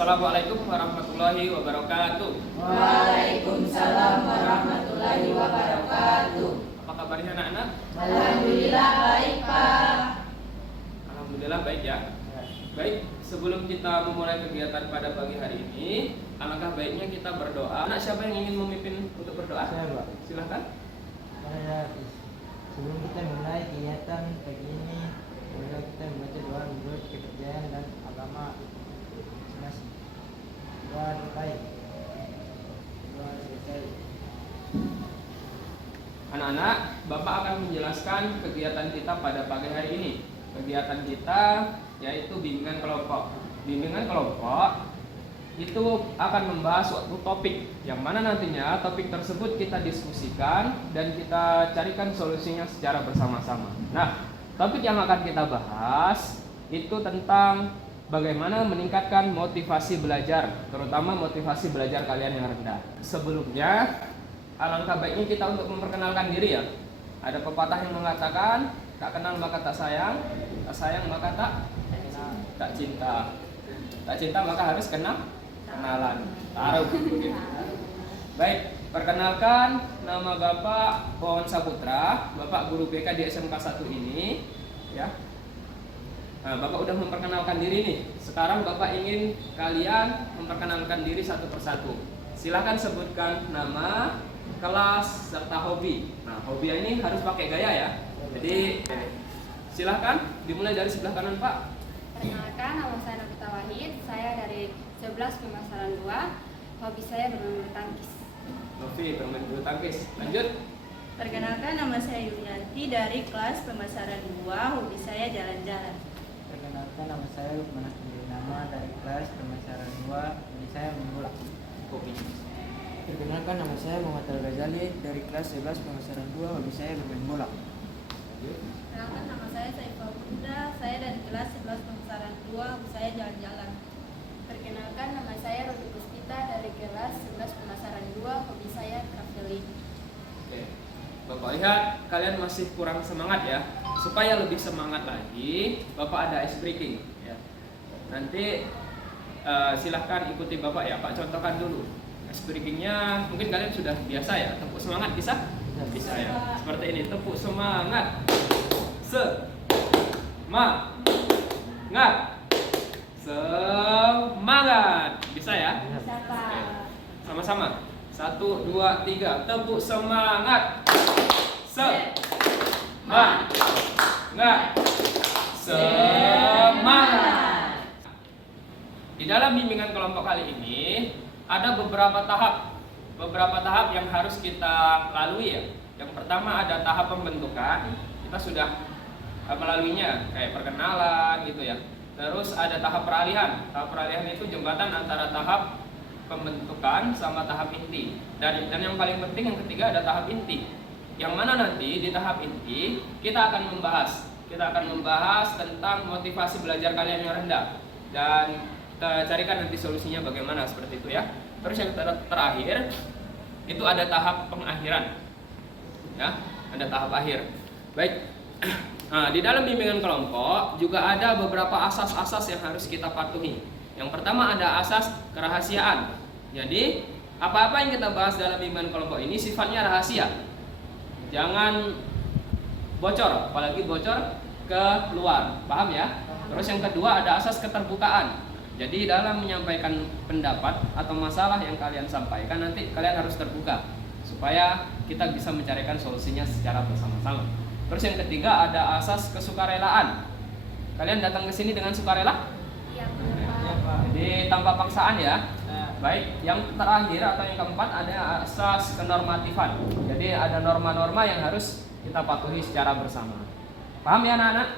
Assalamualaikum warahmatullahi wabarakatuh. Waalaikumsalam warahmatullahi wabarakatuh. Apa kabarnya anak-anak? Alhamdulillah baik, Pak. Alhamdulillah baik ya. Baik, sebelum kita memulai kegiatan pada pagi hari ini, alangkah baiknya kita berdoa. Anak siapa yang ingin memimpin untuk berdoa? Saya, Pak. Silahkan. Sebelum kita mulai kegiatan pagi ini, marilah kita membaca doa menurut kepercayaan dan agama masing-masing. Doa terbaik. Doa selesai. Anak-anak, Bapak akan menjelaskan kegiatan kita pada pagi hari ini. Kegiatan kita yaitu bimbingan kelompok. Bimbingan kelompok itu akan membahas suatu topik yang mana nantinya topik tersebut kita diskusikan dan kita carikan solusinya secara bersama-sama. Nah, topik yang akan kita bahas itu tentang bagaimana meningkatkan motivasi belajar, terutama motivasi belajar kalian yang rendah. Sebelumnya, alangkah baiknya kita untuk memperkenalkan diri ya. Ada pepatah yang mengatakan, tak kenal maka tak sayang maka tak cinta. Tak cinta maka harus kenalan. Taruh. Baik, perkenalkan, nama Bapak Wawan Saputra, Bapak guru BK di SMK 1 ini, ya. Nah, Bapak udah memperkenalkan diri nih. Sekarang Bapak ingin kalian memperkenalkan diri satu persatu. Silakan sebutkan nama, kelas, serta hobi. Nah, hobi ini harus pakai gaya ya. Jadi, silakan dimulai dari sebelah kanan, Pak. Perkenalkan, nama saya Nafita Wahid. Saya dari 11 Pemasaran 2. Hobi saya bermain bulu tangkis. Novi bermain bulu tangkis. Lanjut. Perkenalkan, nama saya Yulianti dari kelas Pemasaran 2. Hobi saya jalan-jalan. Perkenalkan, nama saya Lukman Nama dari kelas Pemasaran 2. Hobi saya main bola. Hobi. Perkenalkan, nama saya Muhammad Al-Ghazali dari kelas 11 Pemasaran 2. Hobi saya bermain bola. Perkenalkan, nama saya Saiful Bunda. Saya dari kelas 11 Pemasaran 2. Hobi saya jalan-jalan. Perkenalkan, nama saya Rodi Puspita dari kelas 11 Pemasaran 2. Hobi saya traveling. Oke. Bapak lihat kalian masih kurang semangat ya. Supaya lebih semangat lagi, Bapak ada ice breaking ya. Nanti silahkan ikuti Bapak ya. Pak contohkan dulu. Ice breakingnya mungkin kalian sudah biasa ya. Tepuk semangat bisa? Bisa ya. Seperti ini, tepuk semangat. Semangat. Semangat. Bisa ya? Oke. Sama-sama. 1, 2, 3. Tepuk semangat. Semangat. Semangat. Di dalam bimbingan kelompok kali ini ada beberapa tahap yang harus kita lalui ya. Yang pertama ada tahap pembentukan. Kita sudah melaluinya kayak perkenalan gitu ya. Terus ada tahap peralihan. Tahap peralihan itu jembatan antara tahap pembentukan sama tahap inti. Dan yang paling penting yang ketiga ada tahap inti. Yang mana nanti di tahap inti kita akan membahas tentang motivasi belajar kalian yang rendah. Dan kita carikan nanti solusinya bagaimana seperti itu ya. Terus yang terakhir itu ada tahap pengakhiran. Ya, ada tahap akhir. Baik. Nah, di dalam bimbingan kelompok juga ada beberapa asas-asas yang harus kita patuhi. Yang pertama ada asas kerahasiaan. Jadi, apa-apa yang kita bahas dalam bimbingan kelompok ini sifatnya rahasia. Jangan bocor, apalagi bocor ke luar. Paham ya? Terus yang kedua ada asas keterbukaan. Jadi, dalam menyampaikan pendapat atau masalah yang kalian sampaikan nanti kalian harus terbuka supaya kita bisa mencarikan solusinya secara bersama-sama. Terus yang ketiga ada asas kesukarelaan. Kalian datang ke sini dengan sukarela? Iya, Jadi tanpa paksaan ya. Baik, yang terakhir atau yang keempat ada asas kenormatifan. Jadi ada norma-norma yang harus kita patuhi secara bersama. Paham ya anak-anak?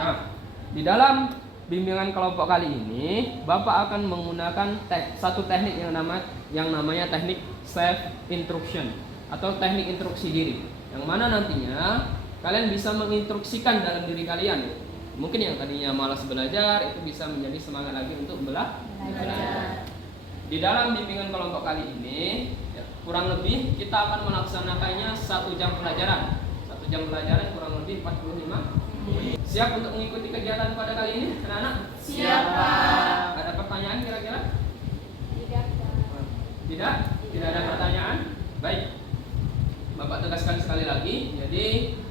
Nah, di dalam bimbingan kelompok kali ini, Bapak akan menggunakan satu teknik yang namanya teknik self instruction atau teknik instruksi diri. Yang mana nantinya kalian bisa menginstruksikan dalam diri kalian. Mungkin yang tadinya malas belajar itu bisa menjadi semangat lagi untuk belajar. Di dalam bimbingan kelompok kali ini ya, kurang lebih kita akan melaksanakannya 1 jam pelajaran. 1 jam pelajaran kurang lebih 45 menit. Siap untuk mengikuti kegiatan pada kali ini, anak-anak? Siap, Pak. Ada pertanyaan pertanyaan kira-kira? Tidak. Tidak? Tidak ada pertanyaan? Baik. Bapak tegaskan sekali lagi. Jadi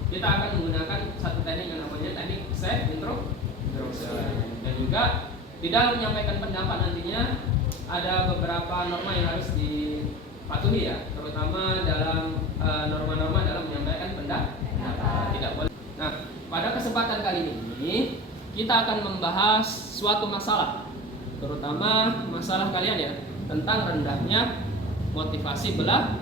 kita akan menggunakan satu teknik yang namanya teknik self introduction. Dan juga di dalam menyampaikan pendapat nantinya ada beberapa norma yang harus dipatuhi ya, terutama dalam norma-norma dalam menyampaikan pendapat. Tidak boleh. Nah, pada kesempatan kali ini kita akan membahas suatu masalah, terutama masalah kalian ya, tentang rendahnya motivasi belajar.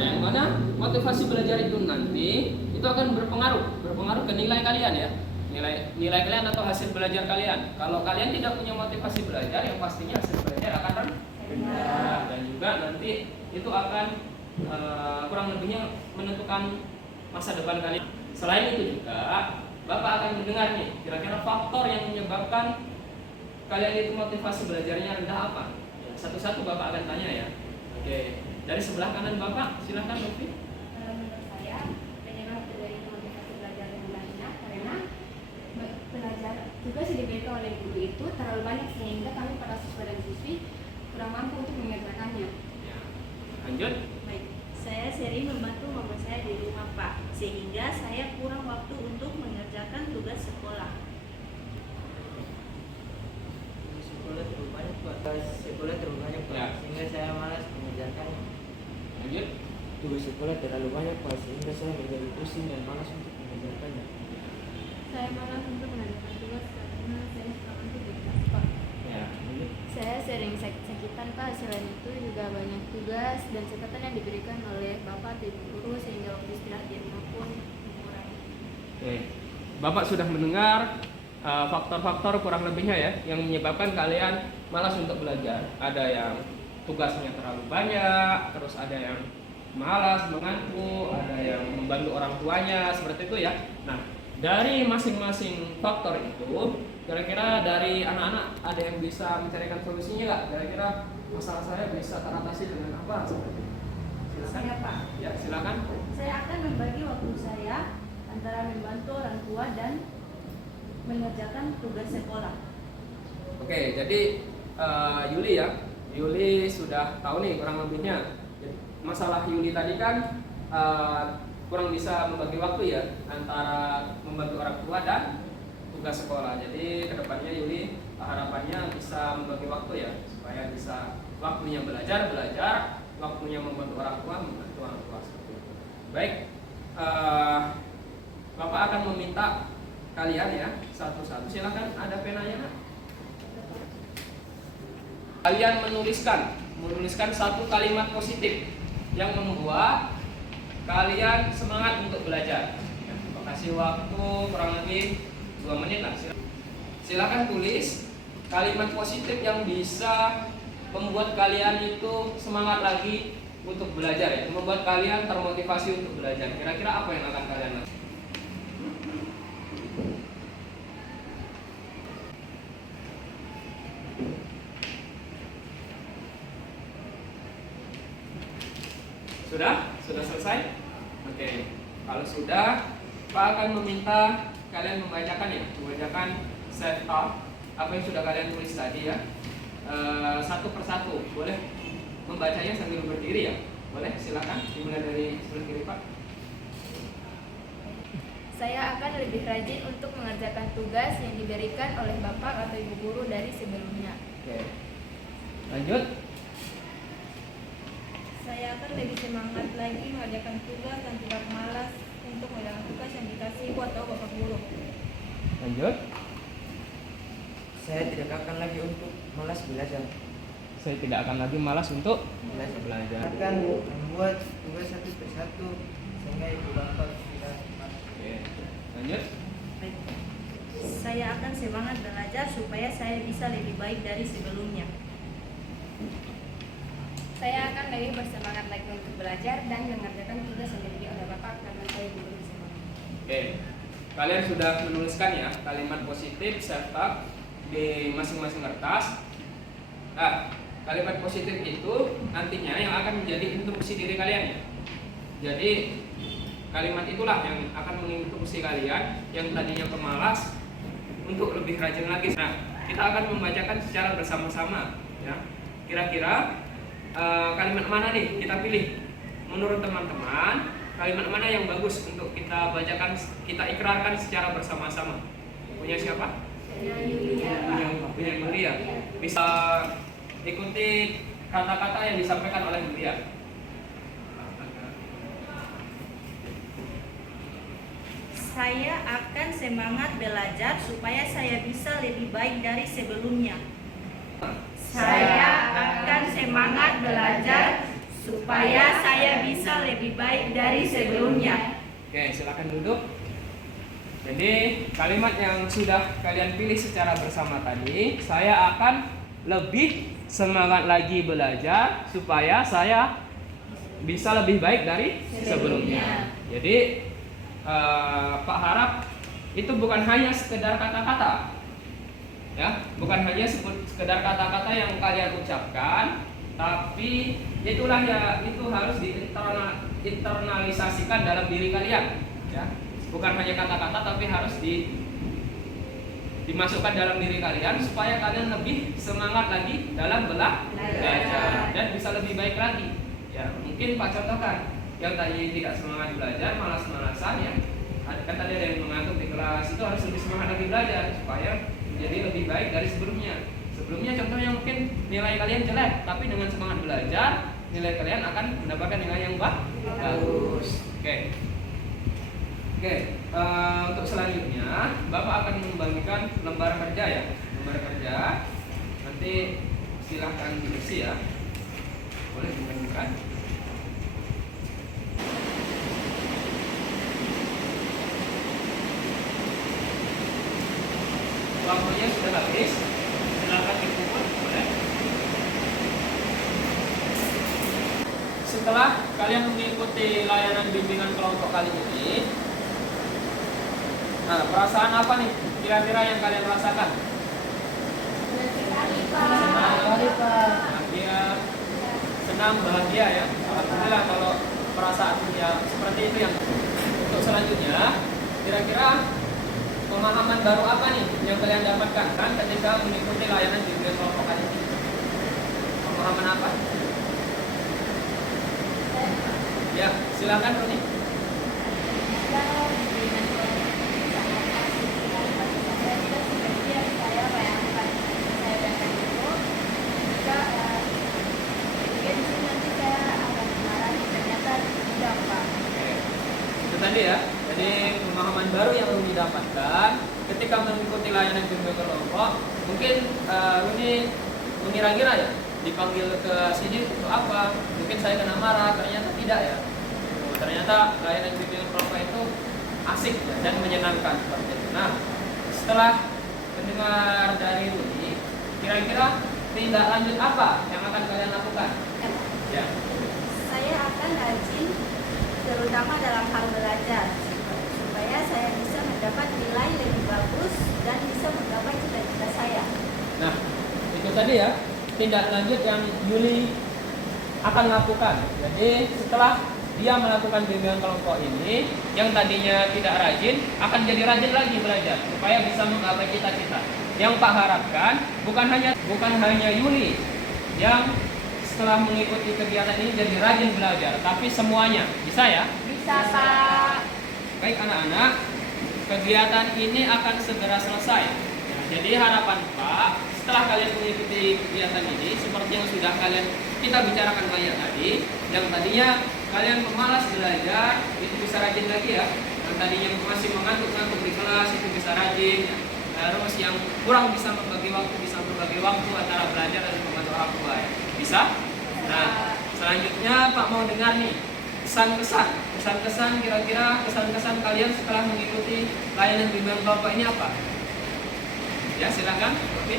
Yang mana motivasi belajar itu nanti itu akan berpengaruh ke nilai kalian ya, nilai kalian atau hasil belajar kalian. Kalau kalian tidak punya motivasi belajar, yang pastinya hasil belajar akan rendah, dan juga nanti itu akan kurang lebihnya menentukan masa depan kalian. Selain itu juga Bapak akan mendengar nih, kira-kira faktor yang menyebabkan kalian itu motivasi belajarnya rendah apa? Ya, satu-satu Bapak akan tanya ya. Oke, dari sebelah kanan Bapak, silahkan Lutfi. Menurut saya penyebab dari motivasi belajar rendahnya karena belajar tugas yang diberikan oleh guru itu terlalu banyak sehingga kami para siswa dan siswi kurang mampu untuk mengerjakannya. Ya. Lanjut. Baik, saya sering membantu mama saya di rumah Pak, sehingga saya kurang waktu untuk mengerjakan tugas sekolah. Sekolah terlalu banyak Pak, Ya. sehingga saya malas mengerjakannya. Lanjut. Tugas sekolah terlalu banyak Pak, sehingga saya menjadi pusing dan malas untuk mengerjakannya. Saya malas untuk mengerjakan tugas karena saya suka ngantuk di kelas Pak. Ya. Lanjut. Saya sering sakitan Pak, selain itu juga banyak tugas dan catatan yang diberikan oleh Bapak atau Ibu Guru sehingga waktu istirahat di rumah pun mengurangi. Oke. Bapak sudah mendengar faktor-faktor kurang lebihnya ya yang menyebabkan kalian malas untuk belajar. Ada yang tugasnya terlalu banyak, terus ada yang malas, mengantuk, ada yang membantu orang tuanya, seperti itu ya. Nah, dari masing-masing faktor itu, kira-kira dari anak-anak ada yang bisa mencarikan solusinya nggak? Kira-kira masalah saya bisa teratasi dengan apa? Seperti itu. Silakan. Saya Pak, Ya, silakan. saya akan membagi waktu saya antara membantu orang tua dan mengerjakan tugas sekolah. Oke, jadi Yuli ya, Yuli sudah tahu nih kurang lebihnya. Jadi, masalah Yuli tadi kan kurang bisa membagi waktu ya antara membantu orang tua dan tugas sekolah. Jadi kedepannya Yuli harapannya bisa membagi waktu ya supaya bisa waktunya belajar, waktunya membantu orang tua, membantu orang tua seperti itu. Baik, Bapak akan meminta kalian ya satu-satu. Silakan, ada penanya Nak? Kalian menuliskan satu kalimat positif yang membuat kalian semangat untuk belajar. Ya, kasih waktu kurang lebih 2 menit lah. Silakan tulis kalimat positif yang bisa membuat kalian itu semangat lagi untuk belajar ya, membuat kalian termotivasi untuk belajar. Kira-kira apa yang akan kalian lakukan? Sudah selesai? Oke. Kalau sudah, Pak akan meminta kalian membacakan self talk apa yang sudah kalian tulis tadi ya. Satu persatu. Boleh membacanya sambil berdiri ya? Boleh, silakan. Dimulai dari sebelah kiri Pak. Saya akan lebih rajin untuk mengerjakan tugas yang diberikan oleh Bapak atau Ibu Guru dari sebelumnya. Oke. Lanjut. Saya akan lebih semangat lagi mengerjakan tugas dan tidak malas untuk mengerjakan tugas yang dikasih Ibu atau Bapak Guru. Lanjut. Saya tidak akan lagi untuk malas belajar. Saya tidak akan lagi malas untuk belajar. Akan membuat tugas satu persatu sehingga ibu bapak tidak malas. Oke. Lanjut. Baik. Saya akan semangat belajar supaya saya bisa lebih baik dari sebelumnya. Saya akan lebih bersemangat lagi untuk belajar dan mengerjakan tugas yang diberi oleh Bapak karena saya belum semangat. Oke. Kalian sudah menuliskan ya kalimat positif self talk di masing-masing kertas. Nah, kalimat positif itu nantinya yang akan menjadi instruksi diri kalian ya. Jadi kalimat itulah yang akan menginstruksi kalian yang tadinya pemalas untuk lebih rajin lagi. Nah, kita akan membacakan secara bersama-sama ya. Kira-kira kalimat mana nih kita pilih? Menurut teman-teman, kalimat mana yang bagus untuk kita bacakan, kita ikrarkan secara bersama-sama? Punya siapa? Punya Yulia. Bisa ikuti kata-kata yang disampaikan oleh Yulia. Saya akan semangat belajar supaya saya bisa lebih baik dari sebelumnya. Saya akan semangat belajar supaya saya bisa lebih baik dari sebelumnya. Oke, silakan duduk. Jadi kalimat yang sudah kalian pilih secara bersama tadi, saya akan lebih semangat lagi belajar supaya saya bisa lebih baik dari sebelumnya. Jadi Pak harap itu bukan hanya sekedar kata-kata, ya, bukan hanya sekedar kata-kata yang kalian ucapkan, tapi itulah ya, itu harus diinternalisasikan dalam diri kalian, ya. Bukan hanya kata-kata, tapi harus dimasukkan dalam diri kalian supaya kalian lebih semangat lagi dalam belajar dan bisa lebih baik lagi. Ya, mungkin Pak contohkan yang tadi tidak semangat belajar, malas-malasan ya. Kan tadi ada yang mengantuk di kelas, itu harus lebih semangat lagi belajar supaya menjadi lebih baik dari sebelumnya. Sebelumnya contohnya mungkin nilai kalian jelek, tapi dengan semangat belajar, nilai kalian akan mendapatkan nilai yang bagus. Oke, untuk selanjutnya Bapak akan membagikan lembar kerja ya, lembar kerja. Nanti silahkan diisi ya, boleh dibagikan. Waktunya sudah habis, silakan dipungut, boleh. Setelah kalian mengikuti layanan bimbingan kelompok kali ini, nah, perasaan apa nih kira-kira yang kalian rasakan? Senang, bahagia ya. Alhamdulillah kalau perasaan ya seperti itu yang. Untuk selanjutnya, kira-kira pemahaman baru apa nih yang kalian dapatkan kan ketika mengikuti layanan bimbingan kelompok kali ini? Pemahaman apa? Ya, silakan Roni. Itu tadi ya. Jadi pemahaman baru yang Runi dapatkan ketika mengikuti layanan bimbingan kelompok. Mungkin Runi mengira-ngira ya, dipanggil ke sini untuk apa? Mungkin saya kena marah, ternyata tidak ya. Ternyata layanan bimbingan kelompok itu asik dan menyenangkan seperti itu. Nah, setelah mendengar dari Runi, kira-kira tindak lanjut apa yang akan kalian lakukan? Ya. Saya akan rajin, terutama dalam hal belajar, supaya saya bisa mendapat nilai lebih bagus dan bisa menggapai cita-cita saya. Nah, itu tadi ya tindak lanjut yang Yuli akan lakukan. Jadi setelah dia melakukan bimbingan kelompok ini, yang tadinya tidak rajin akan jadi rajin lagi belajar supaya bisa menggapai cita-cita. Yang Pak harapkan bukan hanya Yuli yang setelah mengikuti kegiatan ini jadi rajin belajar, tapi semuanya. Bisa ya? Bisa, Pak. Baik anak-anak, kegiatan ini akan segera selesai. Nah, jadi harapan Pak, setelah kalian mengikuti kegiatan ini, seperti yang sudah kita bicarakan banyak tadi, yang tadinya kalian pemalas belajar, itu bisa rajin lagi ya. Yang tadinya masih mengantuk-ngantuk di kelas, itu bisa rajin. Terus yang kurang bisa membagi waktu antara belajar dan membantu orang tua ya. Bisa? Nah, selanjutnya Pak mau dengar nih kesan-kesan kira-kira kesan-kesan kalian setelah mengikuti layanan bimbingan kelompok ini apa? Ya, silakan. Oke.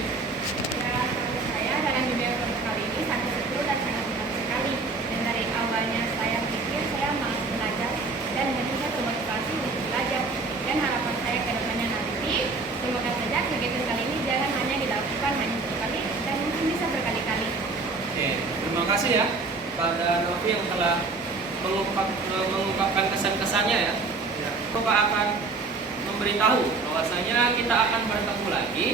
Ya, menurut saya dalam bimbingan kelompok kali ini sangat seru dan sangat menarik sekali. Dan dari awalnya saya pikir saya malas belajar dan akhirnya termotivasi untuk belajar. Dan harapan saya ke depannya nanti, semoga saja kegiatan kali ini jangan hanya dilakukan hanya satu kali dan mungkin bisa berkali-kali. Oke, terima kasih ya pada Novi yang telah mengungkapkan kesan-kesannya ya. Bapak akan memberitahu bahwasanya kita akan bertemu lagi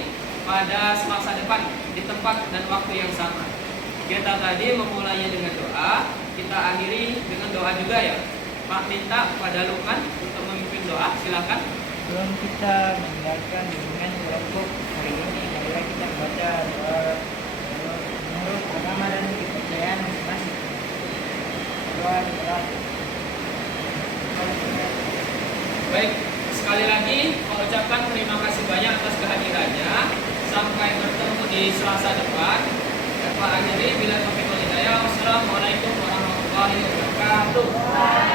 pada Selasa depan di tempat dan waktu yang sama. Kita tadi memulainya dengan doa, kita akhiri dengan doa juga ya. Pak minta pada Lukman untuk memimpin doa, silakan. Sebelum kita mendengarkan bimbingan kelompok hari ini, marilah kita membaca doa menurut agama dan kepercayaan masing-masing. Doa dimulai. Baik, sekali lagi mengucapkan terima kasih banyak atas kehadirannya. Sampai bertemu di Selasa depan. Dan Pak akhiri bila taufiq wal hidayah. Wassalamualaikum warahmatullahi wabarakatuh.